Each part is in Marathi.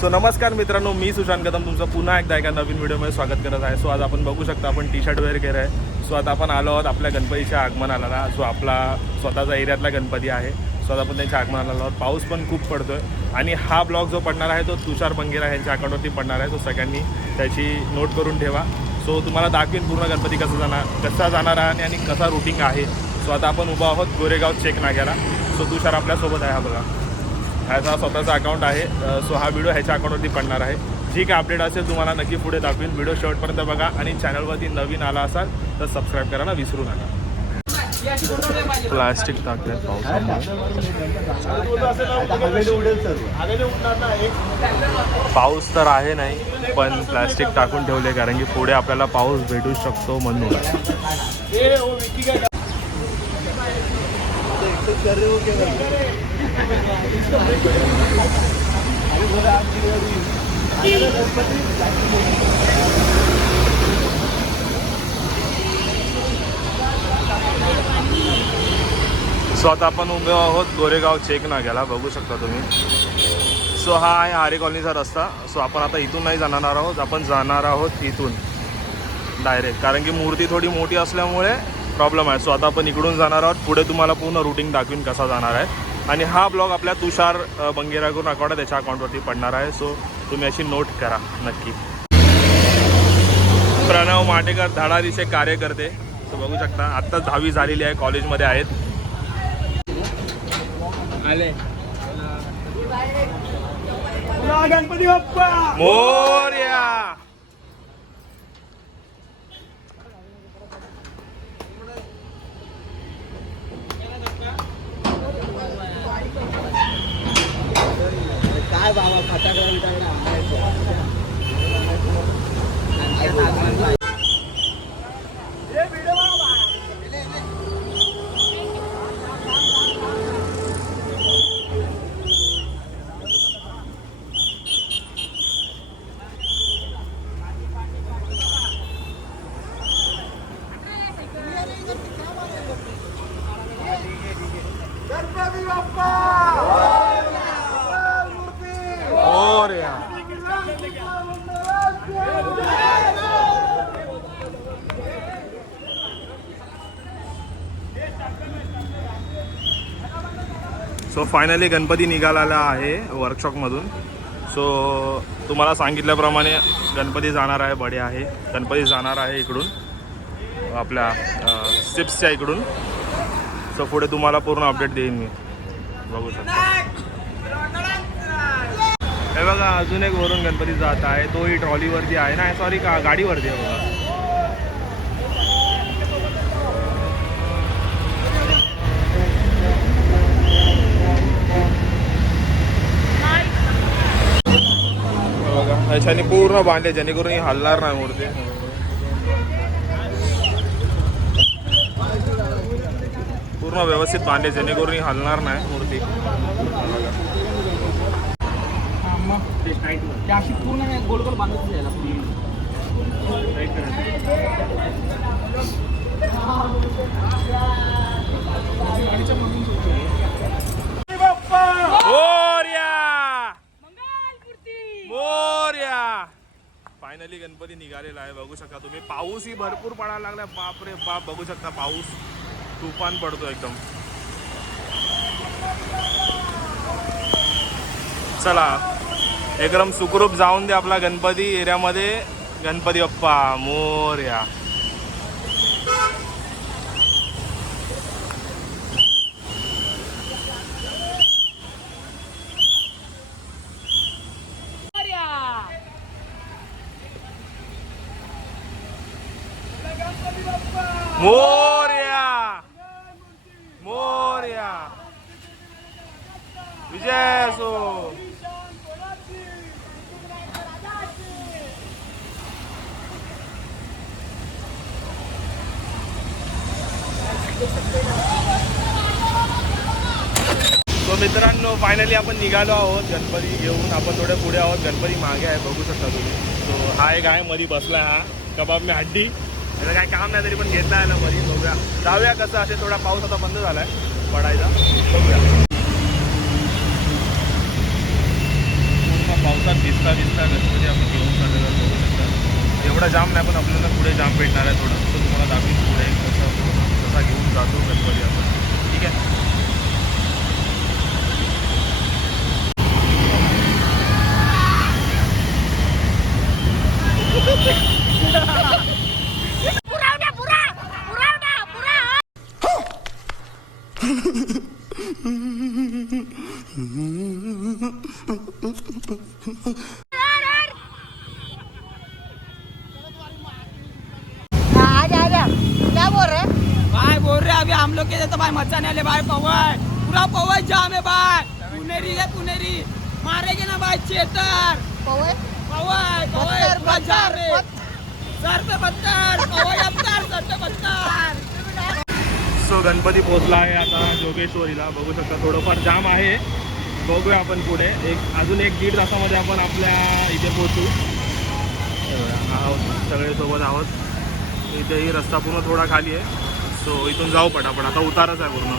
सो नमस्कार मित्रांनो मी सुशांत कदम तुमचं पुन्हा एकदा एका नवीन व्हिडिओमध्ये स्वागत करत आहे. सो आज आपण बघू शकता आपण टी शर्ट वेअर केलं आहे. सो आता आपण आलो आहोत आपल्या गणपतीच्या आगमनाला. सो आपला स्वतःचा एरियातला गणपती आहे. सो आता आपण त्यांच्या आगमनाला आलो आहोत. पाऊस पण खूप पडतो आहे आणि हा ब्लॉग जो पडणार आहे तो तुषार बंगेरा यांच्या अकाउंटवरती पडणार आहे. सो सगळ्यांनी त्याची नोट करून ठेवा. सो तुम्हाला दाखवीन पूर्ण गणपती कसा जाणार कसा जाणार आहे आणि कसा रुटिंग आहे. सो आता आपण उभा आहोत गोरेगाव चेक नाग्याला सो तुषार आपल्यासोबत आहे हा बघा. ह्याचा स्वतःचा अकाउंट आहे. सो हा व्हिडिओ ह्याच्या अकाउंटवरती पडणार आहे. जी काय अपडेट असेल तुम्हाला नक्की पुढे दाखवीन. व्हिडिओ शेवटपर्यंत बघा आणि चॅनलवरती नवीन आला असाल तर सबस्क्राईब करायला विसरू नका. प्लास्टिक टाकले पाऊस तर आहे नाही पण प्लास्टिक टाकून ठेवले कारण की पुढे आपल्याला पाऊस भेटू शकतो म्हणून. सो आता आपण उभे आहोत गोरेगाव चेक नाग्याला. बघू शकता तुम्ही. सो हा आहे आरे कॉलनीचा रस्ता. सो आपण आता इथून नाही जाणार आहोत. आपण जाणार आहोत इथून. डायरेक्ट कारण की मूर्ती थोडी मोठी असल्यामुळे प्रॉब्लेम आहे. सो आता आपण इकडून जाणार आहोत. पुढे तुम्हाला पूर्ण रुटीन दाखवीन कसा जाणार आहे. आणि हा ब्लॉग आपल्या तुषार अ, बंगेराकडून अकाउंट त्याच्या अकाउंटवरती पडणार आहे. सो तुम्ही अशी नोट करा नक्की. प्रणव माटेकर धडाडीचे कार्यकर्ते. सो बघू शकता आत्ताच दहावी झालेली आहे कॉलेजमध्ये आहेत. गणपती बाप्पा मोर्या! काय बाबा फटाकडा बिटाकडा मोर्या सो फायनली गणपती निघालेला आहे वर्कशॉपमधून सो तुम्हाला सांगितल्याप्रमाणे गणपती जाणार आहे बडे आहे. गणपती जाणार आहे इकडून. आपल्या स्टिप्सच्या इकडून. सो पुढे तुम्हाला पूर्ण अपडेट देईन मी. बघू शकता. हे बघा अजून एक वरून गणपती जात आहे. तोही ट्रॉलीवरती आहे ना? सॉरी का गाडीवरती आहे बघा. बघा ह्याच्याने पूर्ण बांधले जेणेकरून ही हलणार नाही मूर्ती. पूर्ण व्यवस्थित बांधले जेणेकरून ही हलणार नाही मूर्ती. पूर्ण नाही, गोल गोल बांधत जायला मोर्या मोर्या फायनली गणपती निघालेला आहे बघू शकता तुम्ही. पाऊसही भरपूर पडायला लागला बापरे बाप बघू शकता पाऊस. तुफान पडतो एकदम. चला एकदम सुखरूप जाऊन दे आपला गणपती एरियामध्ये. गणपती बाप्पा मोर्या. मोर्या. मोर्या. विजय असो. तो मित्रांनो फायनली आपण निघालो आहोत गणपती घेऊन. आपण थोडे पुढे आहोत. गणपती मागे आहे बघू शकता तुम्ही. तो हा एक आहे मध्ये बसला हा. कबाब मी हड्डी. त्याचं काय काम नाही तरी पण घेतला आहे ना मध्ये बघूया. जाऊया कसं असे थोडा पाऊस आता बंद झाला आहे पडायचा. बघूया. पूर्ण पावसात भिजता भिजता गणपती आपण घेऊन चाललेलो आहोत, बघू शकता. एवढा जाम नाही पण आपल्याला पुढे जाम भेटणार आहे थोडं. तो तुम्हाला दाखवीन पुढे कसं कसा घेऊन जातो गणपती आपण. ठीक आहे? पुरावण्या सो गणपती पोहोचला आहे आता जोगेश्वरीला. बघू शकता थोडंफार जाम आहे. बघूया आपण पुढे. एक अजून एक दीड तासामध्ये आपण आपल्या इथे पोहोचू. आहोत. सगळे सोबत आहोत. इथेही रस्ता पूर्ण थोडा खाली आहे. सो इथून जाऊ पटापट. आता उतारच आहे पूर्ण.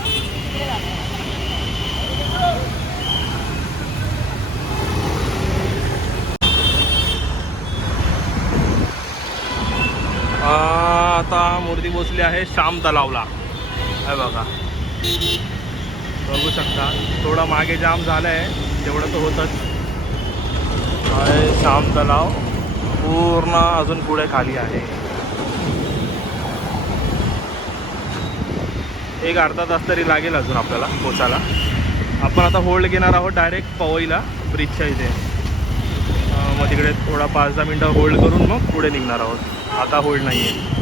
आता मूर्ती पोचली आहे श्याम तलावला. आहे बघा. बघू शकता. थोडं मागे जाम झालं आहे तेवढं तर होतच. आहे श्याम तलाव. पूर्ण अजून पुढे खाली आहे. एक अर्धा तास तरी लागेल अजून आपल्याला पोचायला. आपण आता होल्ड घेणार आहोत डायरेक्ट पवईला ब्रिजच्या इथे. मग तिकडे थोडा पाच दहा मिनटं होल्ड करून मग पुढे निघणार आहोत. आता होल्ड नाही आहे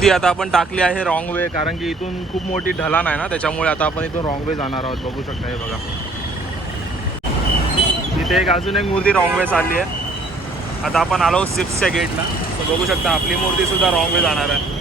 ती आता आपण टाकली आहे रॉंग वे कारण की इथून खूप मोठी ढलान आहे ना त्याच्यामुळे आता आपण इथून रॉंग वे जाणार आहोत. बघू शकता हे बघा. इथे एक अजून एक मूर्ती रॉंग वे चालली आहे. आता आपण आलो सिप्सच्या गेटला तर बघू शकता आपली मूर्ती सुद्धा रॉंग वे जाणार आहे.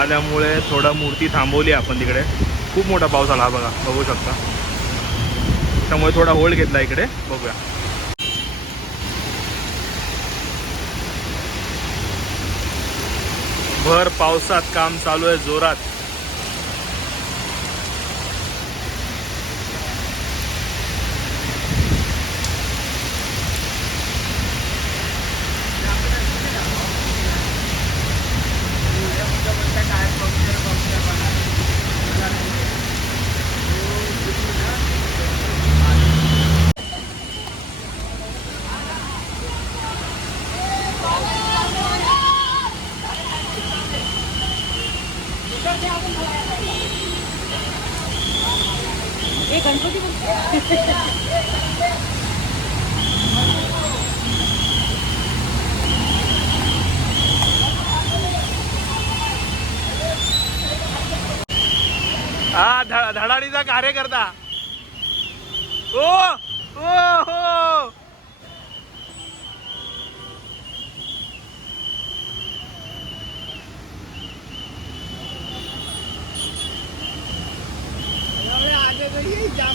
आल्यामुळे थोडा मूर्ती थांबवली आपण तिकडे. खूप मोठा पाऊस आला हा बघा बघू शकता. त्यामुळे थोडा होल्ड घेतला इकडे बघूया. भर पावसात काम चालू आहे जोरात. ध- धडाडीचा कार्यकर्ता ओ ओ हो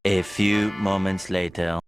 A few moments later.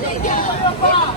谁点的热